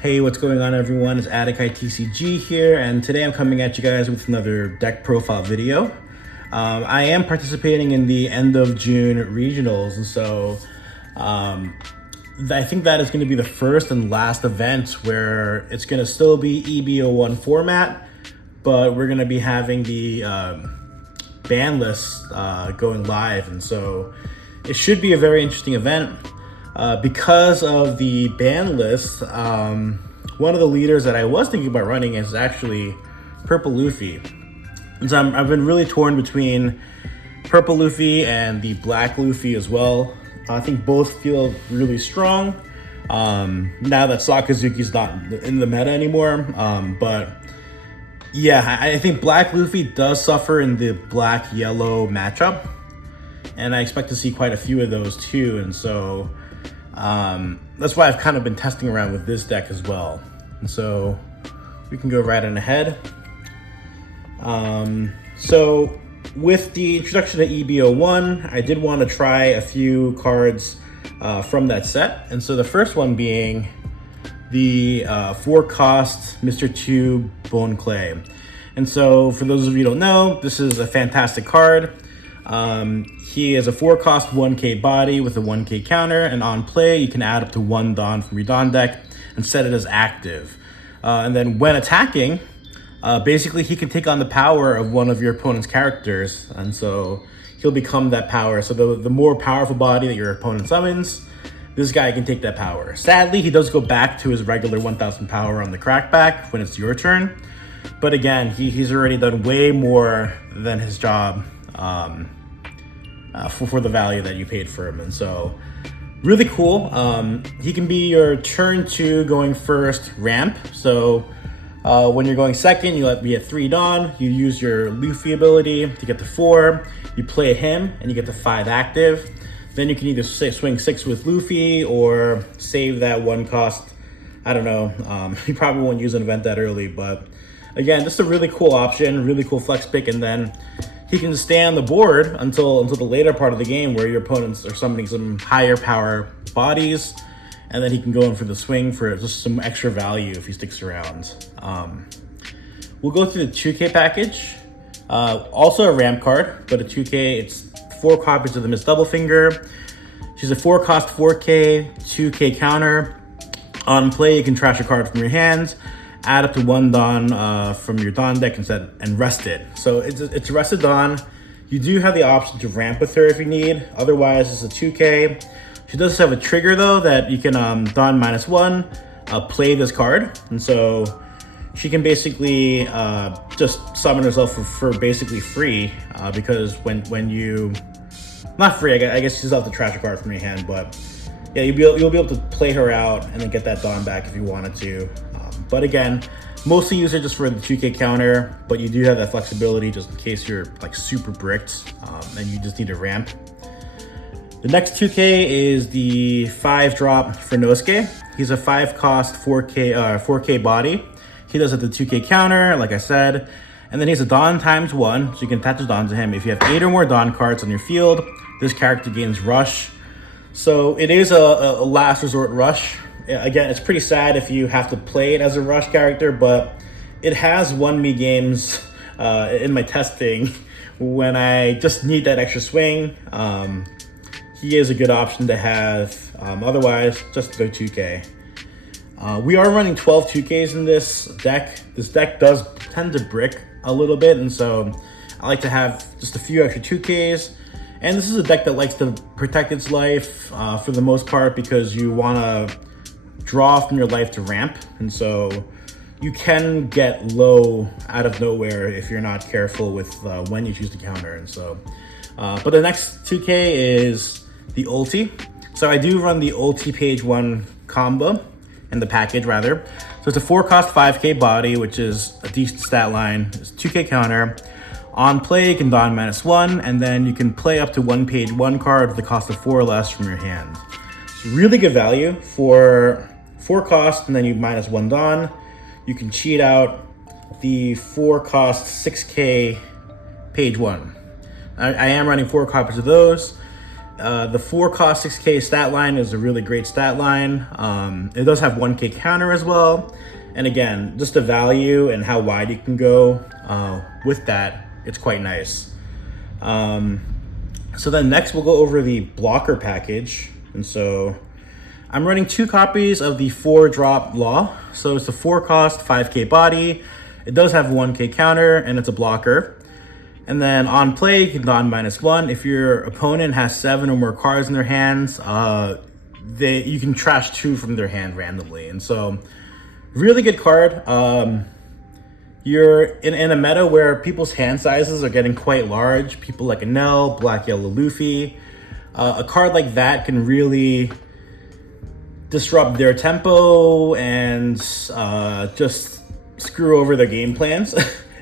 Hey, what's going on everyone? It's Adakai TCG here, and today I'm coming at you guys with another deck profile video. I am participating in the end of June regionals, and so I think that is going to be the first and last event where it's going to still be EB01 format, but we're going to be having the ban list going live, and so it should be a very interesting event. Because of the ban list, one of the leaders that I was thinking about running is actually Purple Luffy. And so I've been really torn between Purple Luffy and the Black Luffy as well. I think both feel really strong now that Sakazuki's not in the meta anymore. But yeah, I think Black Luffy does suffer in the black-yellow matchup, and I expect to see quite a few of those too. And so that's why I've kind of been testing around with this deck as well. And so we can go right on ahead. So with the introduction to EB01, I did want to try a few cards from that set. And so the first one being the 4-cost Mr. 2 Bone Clay. And so for those of you who don't know, this is a fantastic card. He is a 4-cost 1k body with a 1k counter, and on play you can add up to 1 Dawn from your Dawn deck and set it as active. And then when attacking, basically he can take on the power of one of your opponent's characters, and so he'll become that power. So the more powerful body that your opponent summons, this guy can take that power. Sadly, he does go back to his regular 1000 power on the crackback when it's your turn. But again, he's already done way more than his job for the value that you paid for him. And so really cool. He can be your turn 2 going first ramp. So when you're going second, you'll be at 3 Dawn. You use your Luffy ability to get to 4. You play him and you get to 5 active. Then you can either swing 6 with Luffy or save that 1 cost. I don't know. You probably won't use an event that early, but again, just a really cool option, really cool flex pick. And then he can stay on the board until the later part of the game where your opponents are summoning some higher power bodies, and then he can go in for the swing for just some extra value if he sticks around. We'll go through the 2K package. Also a ramp card, but a 2K, it's 4 copies of the Miss Doublefinger. She's a 4-cost 4K, 2K counter. On play, you can trash a card from your hands, add up to 1 Dawn from your Dawn deck and rest it. So it's rested Dawn. You do have the option to ramp with her if you need. Otherwise, it's a 2K. She does have a trigger though that you can Dawn -1, play this card. And so she can basically just summon herself for basically free because when you, not free, I guess you still have to trash a card from your hand, but yeah, you'll be able to play her out and then get that Dawn back if you wanted to. But again, mostly use it just for the 2K counter, but you do have that flexibility just in case you're like super bricked and you just need a ramp. The next 2K is the 5-drop for Nosuke. He's a 5-cost 4K body. He does have the 2K counter, like I said, and then he's a Dawn ×1, so you can attach a Dawn to him. If you have 8 or more Dawn cards on your field, this character gains Rush. So it is a last resort rush. Again, it's pretty sad if you have to play it as a rush character, but it has won me games in my testing when I just need that extra swing. He is a good option to have. Otherwise, just go 2K. We are running 12 2Ks in this deck. This deck does tend to brick a little bit, and so I like to have just a few extra 2Ks. And this is a deck that likes to protect its life for the most part because you want to draw from your life to ramp, and so you can get low out of nowhere if you're not careful with when you choose to counter. And so but the next 2K is the Ulti. So I do run the Ulti Page One combo and the package rather. So it's a 4-cost 5K body, which is a decent stat line. It's 2K counter. On play, you can Dawn -1, and then you can play up to 1 Page One card with the cost of 4 or less from your hand. It's really good value for 4 cost, and then you -1 Dawn. You can cheat out the 4-cost 6K Page One. I am running 4 copies of those. The 4 cost 6k stat line is a really great stat line. It does have 1k counter as well. And again, just the value and how wide you can go with that, it's quite nice. So then next we'll go over the blocker package. And so I'm running 2 copies of the 4-drop Law. So it's a 4 cost 5k body. It does have 1k counter and it's a blocker. And then on play, you can don -1. If your opponent has 7 or more cards in their hands, you can trash 2 from their hand randomly. And so really good card. You're in a meta where people's hand sizes are getting quite large. People like Enel, Black Yellow Luffy. A card like that can really disrupt their tempo and just screw over their game plans.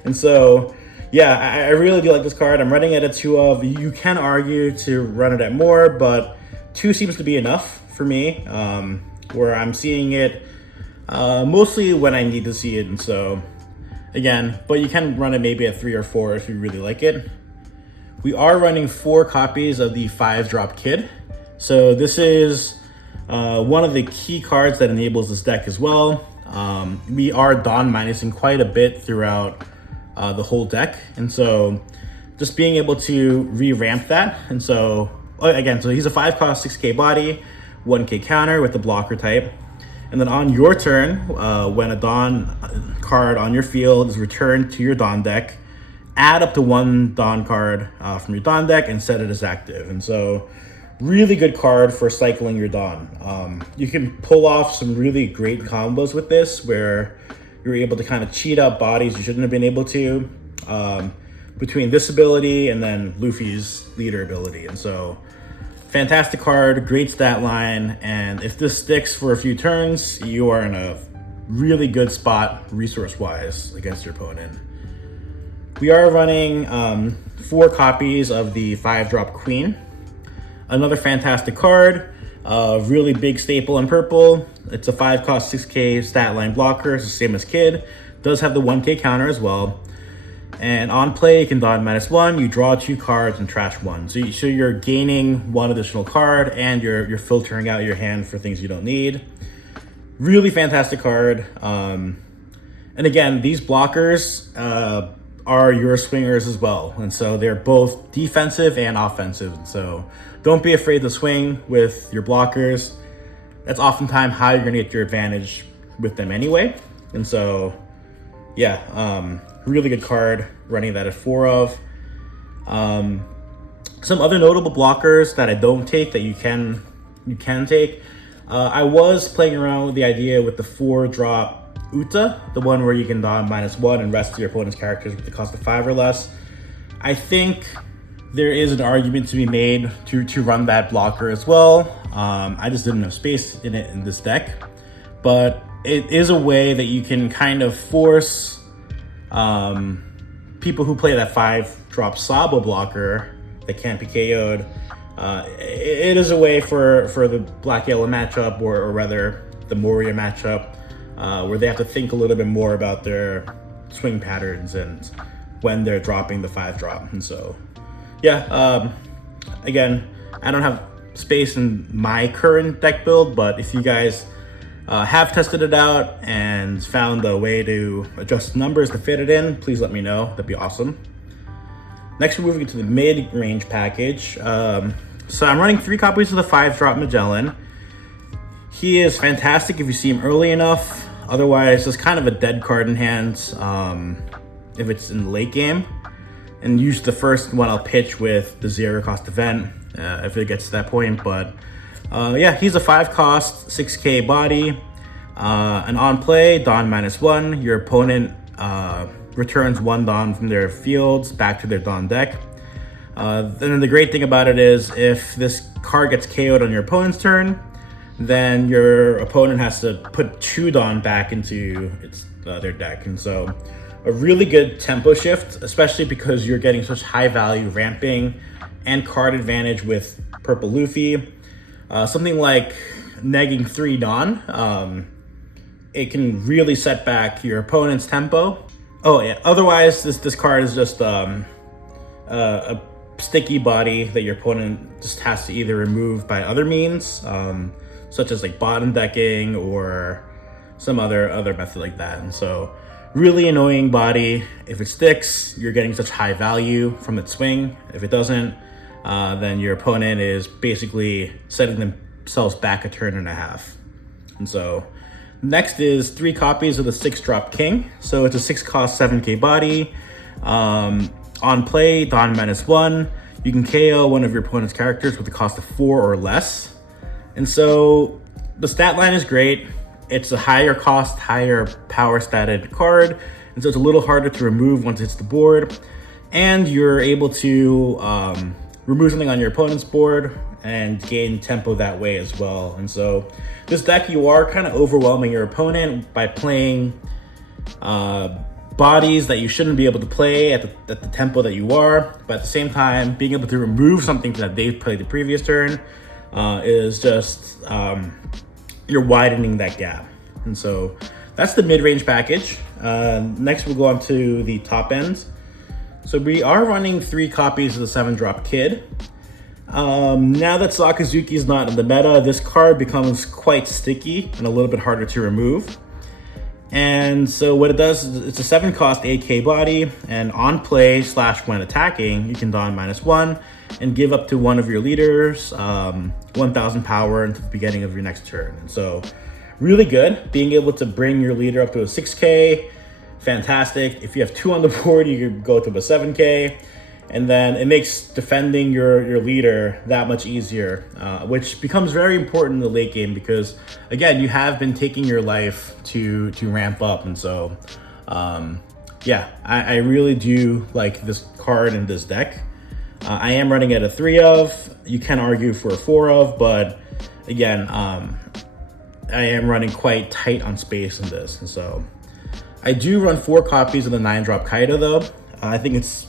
And so, yeah, I really do like this card. I'm running it at 2 of. You can argue to run it at more, but 2 seems to be enough for me, where I'm seeing it mostly when I need to see it. And so, again, but you can run it maybe at 3 or 4 if you really like it. We are running 4 copies of the 5-drop Kid. So this is one of the key cards that enables this deck as well. We are Don minusing quite a bit throughout the whole deck. And so just being able to re-ramp that. And so, again, so he's a 5 cost 6k body, 1k counter with the blocker type. And then on your turn, when a Dawn card on your field is returned to your Dawn deck, add up to 1 Dawn card from your Dawn deck and set it as active. And so really good card for cycling your Dawn. You can pull off some really great combos with this where you're able to kind of cheat up bodies you shouldn't have been able to, between this ability and then Luffy's leader ability. And so fantastic card, great stat line, and if this sticks for a few turns, you are in a really good spot resource-wise against your opponent. We are running 4 copies of the 5-drop Queen. Another fantastic card, really big staple in purple. It's a 5 cost 6k stat line blocker, it's the same as Kid. Does have the 1k counter as well. And on play, you can don -1, you draw 2 cards and trash 1. So you're gaining 1 additional card and you're filtering out your hand for things you don't need. Really fantastic card. And again, these blockers are your swingers as well. And so they're both defensive and offensive. So don't be afraid to swing with your blockers. That's oftentimes how you're gonna get your advantage with them anyway. And so, yeah, really good card, running that at 4 of. Some other notable blockers that I don't take that you can take. I was playing around with the idea with the 4-drop Uta, the one where you can don -1 and rest your opponent's characters with the cost of 5 or less. I think there is an argument to be made to run that blocker as well. I just didn't have space in it in this deck, but it is a way that you can kind of force people who play that 5-drop Sabo blocker that can't be KO'd. It is a way for the black-yellow matchup, or rather the Moria matchup, where they have to think a little bit more about their swing patterns and when they're dropping the 5-drop. And so, yeah, again, I don't have space in my current deck build, but if you guys have tested it out and found a way to adjust numbers to fit it in, please let me know. That'd be awesome. Next, we're moving to the mid-range package. So I'm running 3 copies of the 5-drop Magellan. He is fantastic if you see him early enough. Otherwise, just kind of a dead card in hand if it's in the late game. And usually the first one I'll pitch with the 0-cost event if it gets to that point. But yeah, he's a 5-cost 6k body. And on play, don -1. Your opponent returns 1 Don from their fields back to their Don deck. Then the great thing about it is if this card gets KO'd on your opponent's turn, then your opponent has to put 2 Don back into their deck. And so a really good tempo shift, especially because you're getting such high value ramping and card advantage with Purple Luffy. Something like negging 3 Don, it can really set back your opponent's tempo. Oh yeah, otherwise this card is just a sticky body that your opponent just has to either remove by other means, such as like bottom decking or some other method like that. And so really annoying body. If it sticks, you're getting such high value from its swing. If it doesn't, then your opponent is basically setting themselves back a turn and a half. And so next is 3 copies of the 6-drop King. So it's a 6-cost 7k body. On play, Don -1. You can KO one of your opponent's characters with a cost of 4 or less. And so the stat line is great. It's a higher cost, higher power statted card. And so it's a little harder to remove once it hits the board. And you're able to remove something on your opponent's board and gain tempo that way as well. And so this deck, you are kind of overwhelming your opponent by playing bodies that you shouldn't be able to play at the tempo that you are, but at the same time, being able to remove something that they've played the previous turn is just, you're widening that gap. And so that's the mid-range package. Next, we'll go on to the top end. So we are running 3 copies of the 7-drop Kid. Now that Sakazuki is not in the meta, this card becomes quite sticky and a little bit harder to remove. And so what it does is it's a 7-cost 8k body, and on play / when attacking, you can don -1 and give up to one of your leaders 1000 power until the beginning of your next turn. And so really good, being able to bring your leader up to a 6k, fantastic. If you have 2 on the board, you could go to a 7k. And then it makes defending your leader that much easier, which becomes very important in the late game because, again, you have been taking your life to ramp up. And so, yeah, I really do like this card in this deck. I am running at a 3 of. You can argue for a 4 of, but again, I am running quite tight on space in this. And so I do run 4 copies of the 9-drop Kaido, though. I think it's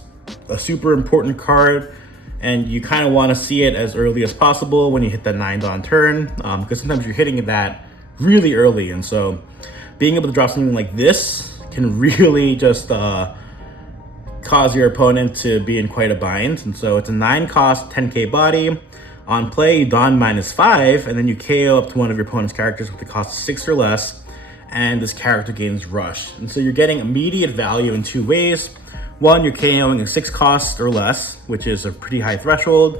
a super important card, and you kind of want to see it as early as possible when you hit that 9-don turn, because sometimes you're hitting that really early. And so being able to drop something like this can really just cause your opponent to be in quite a bind. And so it's a 9-cost 10k body. On play, you don -5, and then you KO up to one of your opponent's characters with a cost of 6 or less, and this character gains rush. And so you're getting immediate value in 2 ways. One, you're KOing a 6 cost or less, which is a pretty high threshold.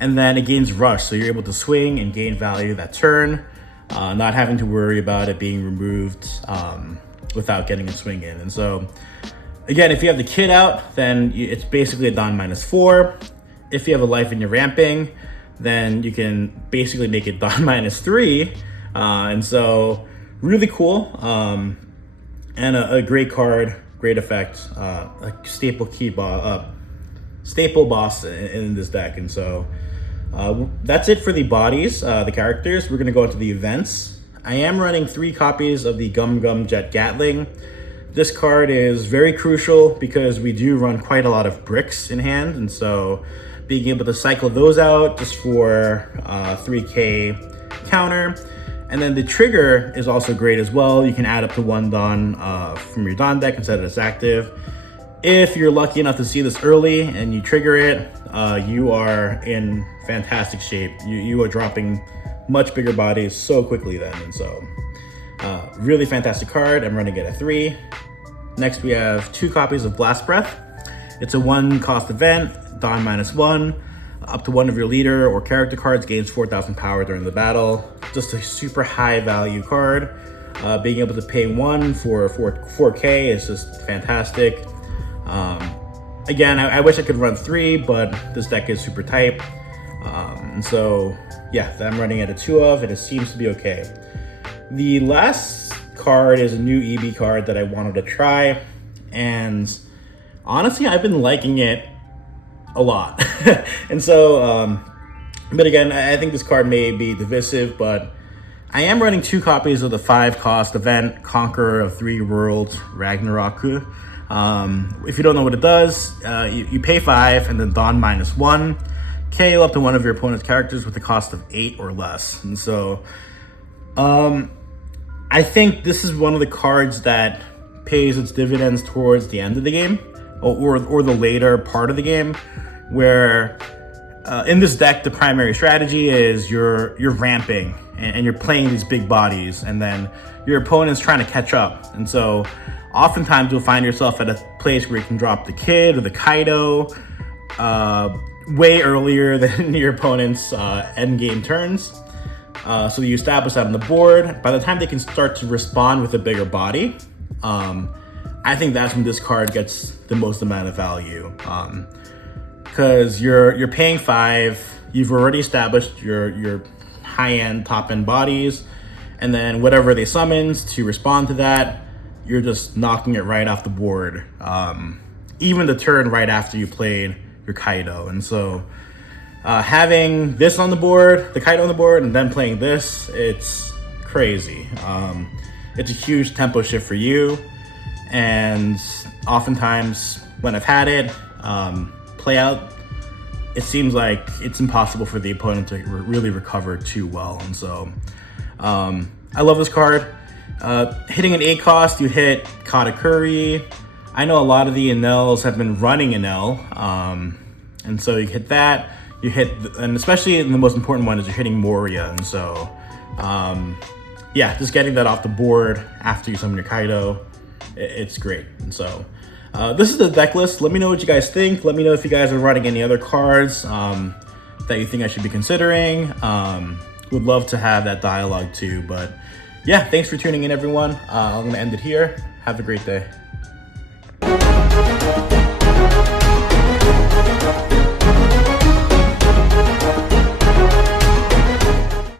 And then it gains rush, so you're able to swing and gain value that turn, not having to worry about it being removed without getting a swing in. And so, again, if you have the Kid out, then it's basically a don -4. If you have a life and you're ramping, then you can basically make it don -3. And so, really cool, and a great card. Great effect, a staple boss in this deck. And so that's it for the bodies, the characters. We're going to go into the events. I am running 3 copies of the Gum Gum Jet Gatling. This card is very crucial because we do run quite a lot of bricks in hand, and so being able to cycle those out just for 3k counter. And then the trigger is also great as well. You can add up to 1 Don from your Don deck instead of it's active. If you're lucky enough to see this early and you trigger it, you are in fantastic shape. You are dropping much bigger bodies so quickly then. And so really fantastic card. I'm running it at 3. Next, we have 2 copies of Blast Breath. It's a 1-cost event, Don -1. Up to one of your leader or character cards gains 4000 power during the battle. Just a super high value card. Being able to pay 1 for 4k is just fantastic. Again, I wish I could run 3, but this deck is super tight. And so, yeah, I'm running at a 2 of, and it seems to be okay. The last card is a new EB card that I wanted to try, and honestly, I've been liking it a lot. And so, but again, I think this card may be divisive, but I am running 2 copies of the 5-cost event, Conqueror of 3 Worlds, Ragnarok. If you don't know what it does, you pay 5 and then Don -1, KO up to one of your opponent's characters with a cost of 8 or less. And so, I think this is one of the cards that pays its dividends towards the end of the game, or the later part of the game, where in this deck, the primary strategy is you're ramping and you're playing these big bodies, and then your opponent's trying to catch up. And so oftentimes you'll find yourself at a place where you can drop the Kid or the Kaido way earlier than your opponent's end game turns. So you establish that on the board. By the time they can start to respond with a bigger body, I think that's when this card gets the most amount of value. Because you're paying 5, you've already established your high-end, top-end bodies, and then whatever they summons to respond to that, you're just knocking it right off the board. Even the turn right after you played your Kaido. And so having this on the board, the Kaido on the board, and then playing this, it's crazy. It's a huge tempo shift for you, and oftentimes when I've had it play out, it seems like it's impossible for the opponent to really recover too well. And so I love this card. Hitting an 8 cost, you hit Katakuri. I know a lot of the Enels have been running Enel, and so you hit that. You hit, and especially the most important one is you're hitting Moria. And so yeah, just getting that off the board after you summon your Kaido, it's great. And so this is the deck list. Let me know what you guys think. Let me know if you guys are running any other cards that you think I should be considering. Would love to have that dialogue too. But yeah, thanks for tuning in, everyone. I'm gonna end it here. Have a great day.